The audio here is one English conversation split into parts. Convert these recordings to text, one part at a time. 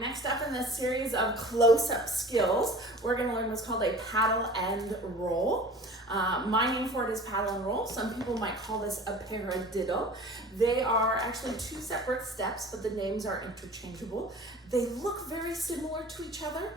next up in this series of close-up skills, we're going to learn what's called a paddle and roll. My name for it is paddle and roll. Some people might call this a paradiddle. They are actually two separate steps, but the names are interchangeable. They look very similar to each other,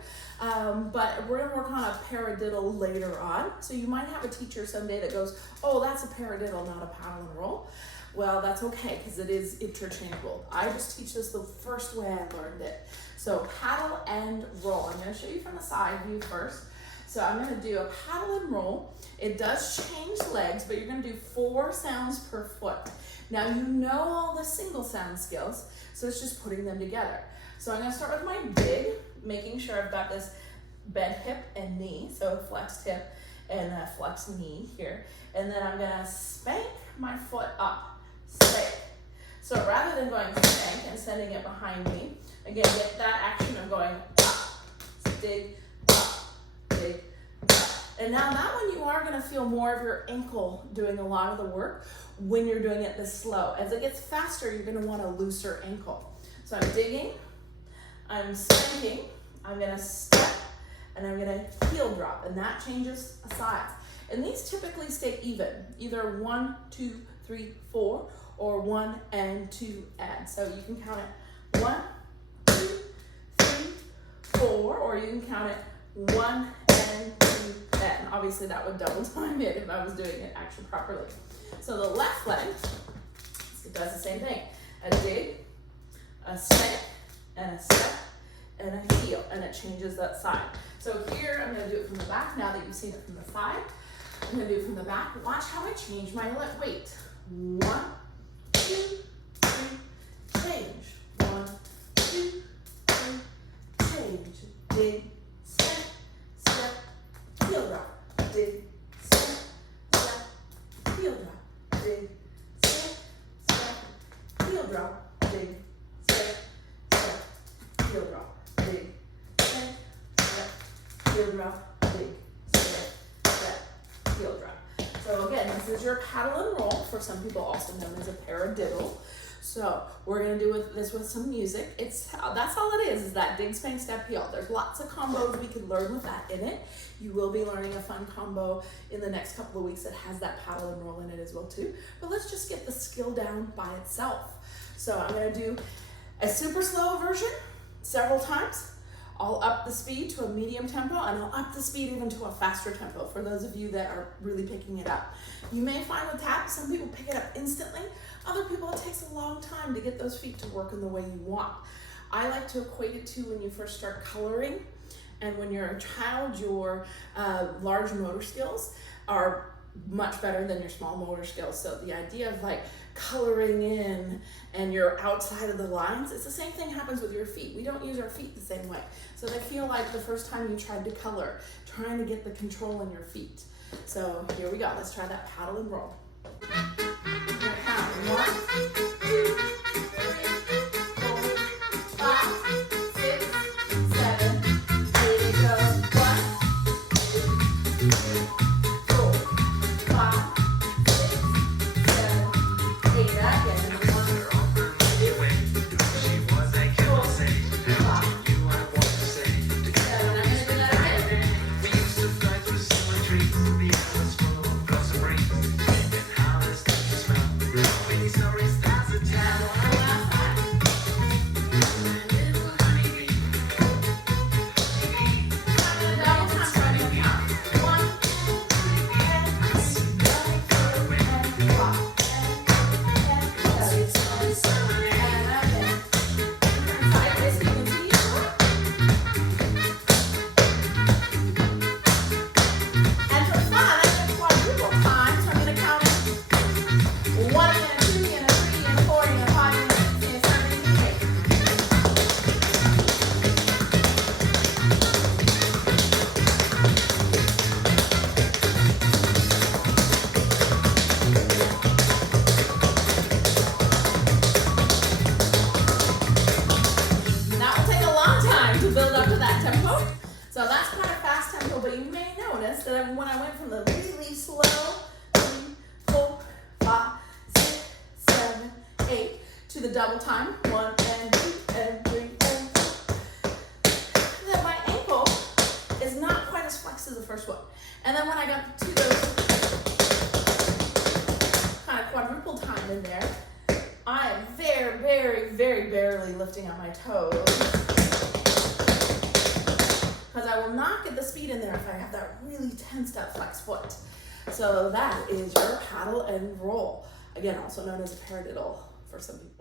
but we're going to work on a paradiddle later on. So you might have a teacher someday that goes, oh, that's a paradiddle, not a paddle and roll. Well, that's okay, because it is interchangeable. I just teach this the first way I learned it. So paddle and roll. I'm going to show you from the side view first. So I'm going to do a paddle and roll. It does change legs, but you're going to do 4 sounds per foot. Now you know all the single sound skills, so it's just putting them together. So I'm going to start with my dig, making sure I've got this bent hip and knee, so a flexed hip and a flexed knee here. And then I'm going to spank my foot up. Spank. So rather than going spank and sending it behind me, again, get that action of going up, dig, up, dig, up. And now that one you are going to feel more of your ankle doing a lot of the work when you're doing it this slow. As it gets faster, you're going to want a looser ankle. So I'm digging, I'm spanking, I'm going to step, and I'm going to heel drop, and that changes sides. And these typically stay even, either 1, 2, 3, 4, or 1 and 2 and. So you can count it 1, 2, 3, 4, or you can count it 1 and 2 and. Obviously that would double time it if I was doing it actually properly. So the left leg, it does the same thing. A dig, a spank, and a step, and a heel, and it changes that side. So here I'm going to do it from the back. Now that you've seen it from the side, I'm going to do it from the back. Watch how I change my weight. 1, 2, 3, change. 1, 2, 3, change. Dig, step, step, heel drop. Dig, step, step, heel drop. Dig, step, step, heel drop. Dig, step, step, heel drop. Dig, step, step, heel drop. Dig, step, step, heel drop. So again, this is your paddle and roll, for some people also known as a paradiddle. So we're going to do this with some music. That's all it is that dig, spank, step, heel. There's lots of combos we can learn with that in it. You will be learning a fun combo in the next couple of weeks that has that paddle and roll in it as well too. But let's just get the skill down by itself. So I'm going to do a super slow version several times. I'll up the speed to a medium tempo, and I'll up the speed even to a faster tempo for those of you that are really picking it up. You may find with tap, some people pick it up instantly. Other people, it takes a long time to get those feet to work in the way you want. I like to equate it to when you first start coloring, and when you're a child, your large motor skills are much better than your small motor skills. So the idea of like coloring in and you're outside of the lines, it's the same thing happens with your feet. We don't use our feet the same way. So they feel like the first time you tried to color, trying to get the control in your feet. So here we go. Let's try that paddle and roll. We're gonna count 1, 2, 3, 4, 5, 6, 7, 8, go. 1, 2, 4, 5, 6, 7, 8, again. 1, 2, 3, 4, 5, 7. I'm gonna do that again. Build up to that tempo. So that's quite a fast tempo, but you may notice that when I went from the really slow 3, 4, 5, 6, 7, 8 to the double time 1 and 2 and 3 and 4, And then when I got to those kind of quadruple time in there, I am very, very, very barely lifting up my toes, because I will not get the speed in there if I have that really tensed up flex foot. So that is your paddle and roll. Again, also known as a paradiddle for some people.